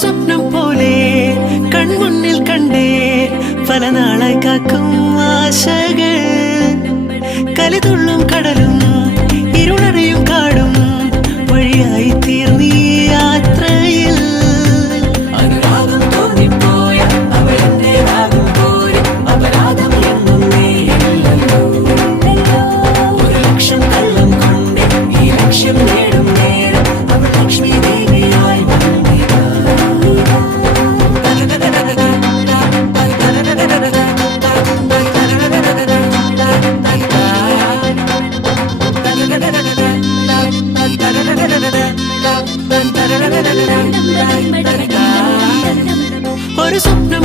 സ്വപ്നം പോലെ കൺമുന്നിൽ കണ്ടേ പല നാളായി കാക്കും ആശകൾ കലിതുള്ളും കടലും ഇരുളറിയും കാടും വഴിയായി തീർന്നീ യാത്രയിൽ അനുരാഗം തോന്നിപ്പോയ അവളെന്റെ രാഗം പോലെ അപരാധം എന്നും നീയില്ലല്ലോ ഒരു ലക്ഷം കള്ളം കൊണ്ട് ഈ ലക്ഷ്യം നേടും നേരം അവൾ ലക്ഷ്മി ദേവിയായി വന്നിതാ ഒരു സ്വപ്നം